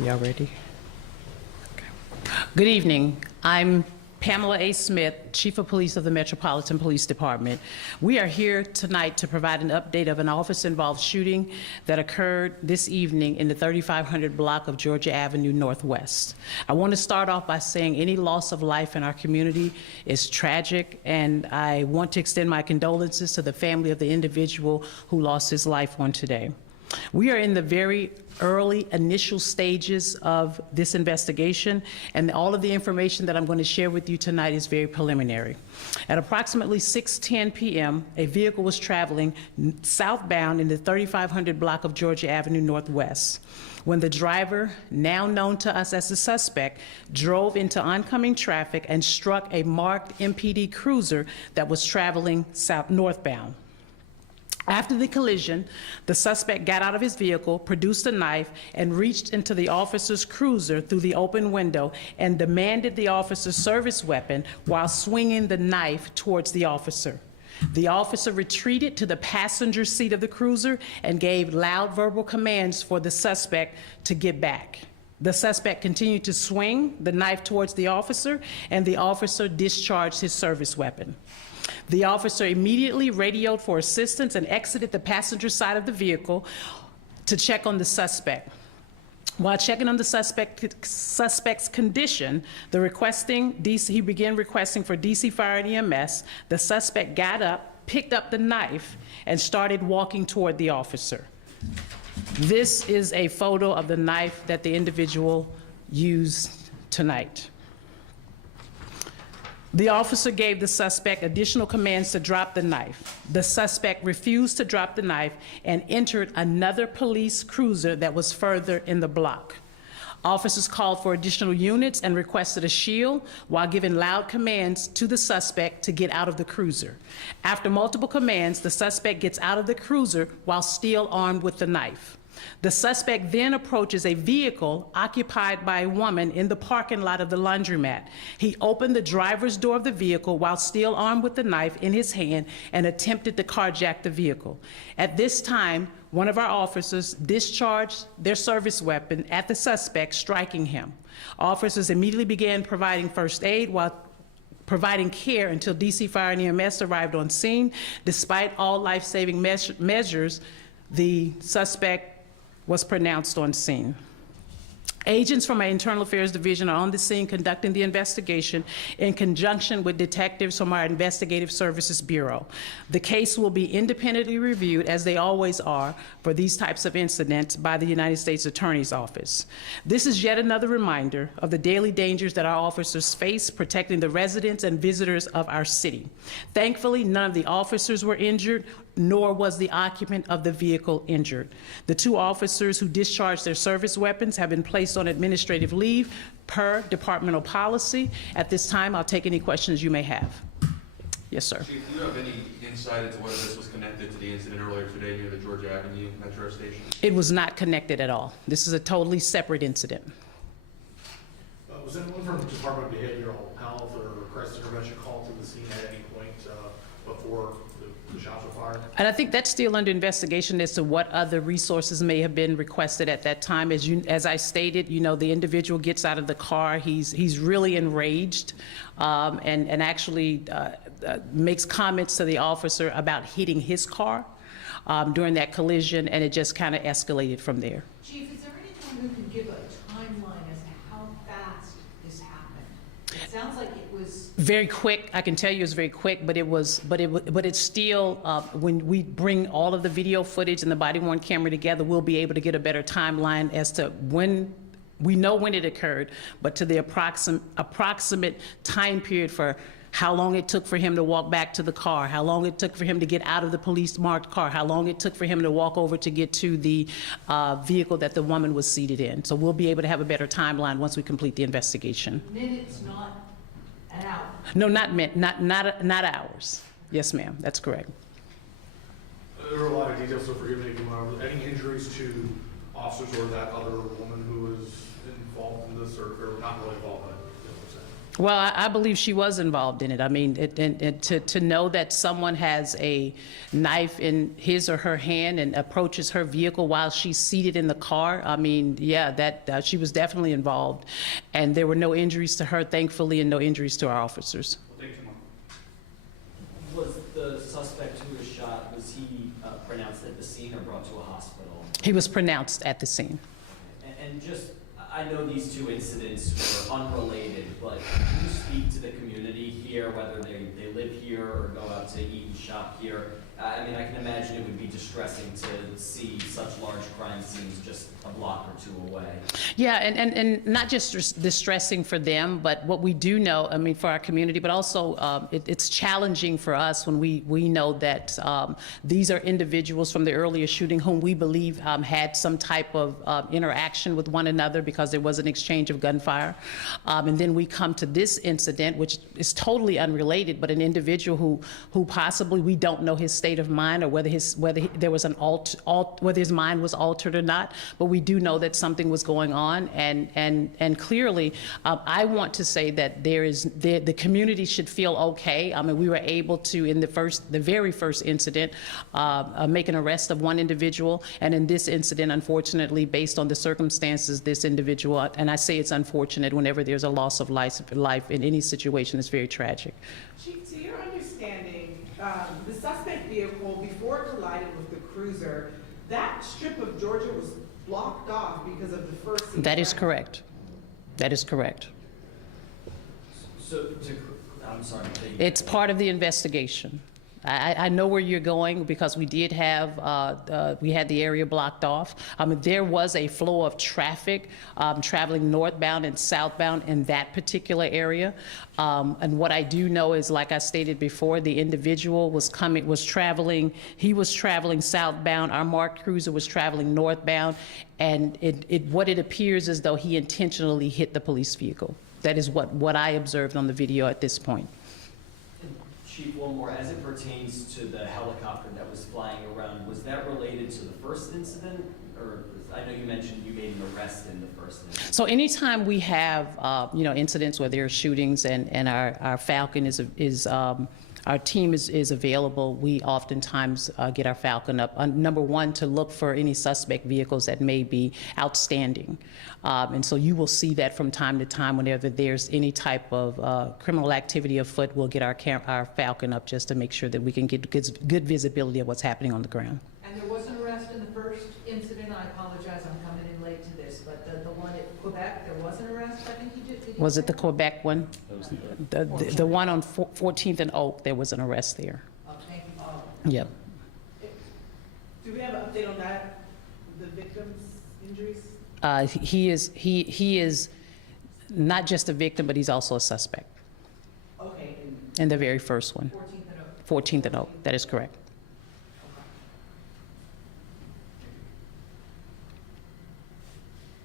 Y'all ready? Okay. Good evening. I'm Pamela A. Smith, Chief of Police of the Metropolitan Police Department. We are here tonight to provide an update of an officer-involved shooting that occurred this evening in the 3500 block of Georgia Avenue Northwest. I want to start off by saying any loss of life in our community is tragic, and I want to extend my condolences to the family of the individual who lost his life on today. We are in the very early initial stages of this investigation, and all of the information that I'm going to share with you tonight is very preliminary. At approximately 6:10 p.m., a vehicle was traveling southbound in the 3500 block of Georgia Avenue Northwest when the driver, now known to us as the suspect, drove into oncoming traffic and struck a marked MPD cruiser that was traveling northbound. After the collision, the suspect got out of his vehicle, produced a knife, and reached into the officer's cruiser through the open window and demanded the officer's service weapon while swinging the knife towards the officer. The officer retreated to the passenger seat of the cruiser and gave loud verbal commands for the suspect to get back. The suspect continued to swing the knife towards the officer, and the officer discharged his service weapon. The officer immediately radioed for assistance and exited the passenger side of the vehicle to check on the suspect. While checking on the suspect's condition, he began requesting for DC Fire and EMS. The suspect got up, picked up the knife, and started walking toward the officer. This is a photo of the knife that the individual used tonight. The officer gave the suspect additional commands to drop the knife. The suspect refused to drop the knife and entered another police cruiser that was further in the block. Officers called for additional units and requested a shield while giving loud commands to the suspect to get out of the cruiser. After multiple commands, the suspect gets out of the cruiser while still armed with the knife. The suspect then approaches a vehicle occupied by a woman in the parking lot of the laundromat. He opened the driver's door of the vehicle while still armed with the knife in his hand and attempted to carjack the vehicle. At this time, one of our officers discharged their service weapon at the suspect, striking him. Officers immediately began providing first aid while providing care until DC Fire and EMS arrived on scene. Despite all life-saving measures, the suspect was pronounced on scene. Agents from our Internal Affairs Division are on the scene conducting the investigation in conjunction with detectives from our Investigative Services Bureau. The case will be independently reviewed, as they always are, for these types of incidents by the United States Attorney's Office. This is yet another reminder of the daily dangers that our officers face protecting the residents and visitors of our city. Thankfully, none of the officers were injured, nor was the occupant of the vehicle injured. The two officers who discharged their service weapons have been placed on administrative leave per departmental policy. At this time, I'll take any questions you may have. Yes, sir. Chief, do you have any insight into whether this was connected to the incident earlier today near the Georgia Avenue metro station? It was not connected at all. This is a totally separate incident. Was anyone from the Department of Behavioral Health or Crisis Intervention called to the scene at any point before the shots were fired? And I think that's still under investigation as to what other resources may have been requested at that time. As I stated, you know, the individual gets out of the car. He's really enraged and actually makes comments to the officer about hitting his car during that collision, and it just kind of escalated from there. Chief, is there anyone who can give a timeline as to how fast this happened? It sounds like it was very quick. I can tell you it's very quick, but it's still, when we bring all of the video footage and the body-worn camera together, we'll be able to get a better timeline as to when, we know when it occurred, but to the approximate time period for how long it took for him to walk back to the car, how long it took for him to get out of the police-marked car, how long it took for him to walk over to get to the vehicle that the woman was seated in. So we'll be able to have a better timeline once we complete the investigation. minutes, not an hour. No, not hours. Yes, ma'am, that's correct. There were a lot of details, so forgive me if you went over. Any injuries to officers or that other woman who was involved in this, or not really involved, but you know what I'm saying? Well, I believe she was involved in it. I mean, to know that someone has a knife in his or her hand and approaches her vehicle while she's seated in the car, I mean, yeah, that she was definitely involved. And there were no injuries to her, thankfully, and no injuries to our officers. Was the suspect who was shot, was he pronounced at the scene or brought to a hospital? He was pronounced at the scene. And just, I know these two incidents were unrelated, but can you speak to the community here, whether they live here or go out to eat and shop here? I mean, I can imagine it would be distressing to see such large crime scenes just a block or two away. Yeah, and not just distressing for them, but what we do know, I mean, for our community, but also it's challenging for us when we know that these are individuals from the earlier shooting whom we believe had some type of interaction with one another because there was an exchange of gunfire. And then we come to this incident, which is totally unrelated, but an individual who possibly, we don't know his state of mind or whether his mind was altered or not, but we do know that something was going on, and clearly, I want to say that the community should feel okay. I mean, we were able to, in the very first incident, make an arrest of one individual, and in this incident, unfortunately, based on the circumstances, this individual, and I say it's unfortunate whenever there's a loss of life in any situation, it's very tragic. Chief, to your understanding, the suspect vehicle, before it collided with the cruiser, that strip of Georgia was blocked off because of the first. That is correct. That is correct. So, I'm sorry. It's part of the investigation. I know where you're going because we did have, we had the area blocked off. There was a flow of traffic traveling northbound and southbound in that particular area. And what I do know is, like I stated before, the individual was traveling southbound. Our marked cruiser was traveling northbound. And what it appears as though he intentionally hit the police vehicle. That is what I observed on the video at this point. Chief, one more. As it pertains to the helicopter that was flying around, was that related to the first incident? Or I know you mentioned you made an arrest in the first incident. So anytime we have, incidents where there are shootings and our Falcon our team is available, we oftentimes get our Falcon up. Number one, to look for any suspect vehicles that may be outstanding. And so you will see that from time to time whenever there's any type of criminal activity afoot, we'll get our Falcon up just to make sure that we can get good visibility of what's happening on the ground. And there was an arrest in the first incident. I apologize, I'm coming in late to this, but the one at Quebec, there was an arrest, I think you did. Was it the Quebec one? The one on 14th and Oak, there was an arrest there. Oh, thank you. Yep. Do we have an update on that, the victim's injuries? He is not just a victim, but he's also a suspect Okay, in the very first one. 14th and Oak. 14th and Oak, that is correct.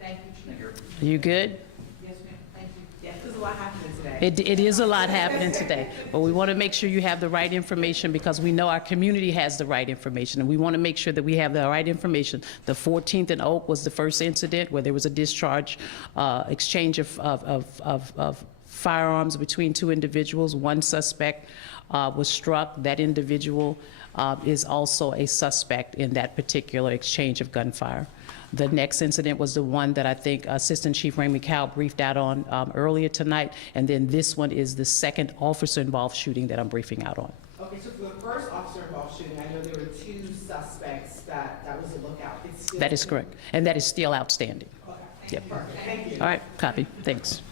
Thank you, Chief. Are you good? Yes, ma'am, thank you. yes, there's a lot happening today. It is a lot happening today, but we want to make sure you have the right information because we know our community has the right information, and we want to make sure that we have the right information. The 14th and Oak was the first incident where there was a discharge, exchange of firearms between two individuals. One suspect was struck. That individual is also a suspect in that particular exchange of gunfire. The next incident was the one that I think Assistant Chief Ramey Cow briefed out on earlier tonight, and then this one is the second officer-involved shooting that I'm briefing out on. Okay, so for the first officer-involved shooting, I know there were two suspects that was a lookout. It's still. That is correct, and that is still outstanding. Okay, Yep. perfect, thank you. All right, copy, thanks.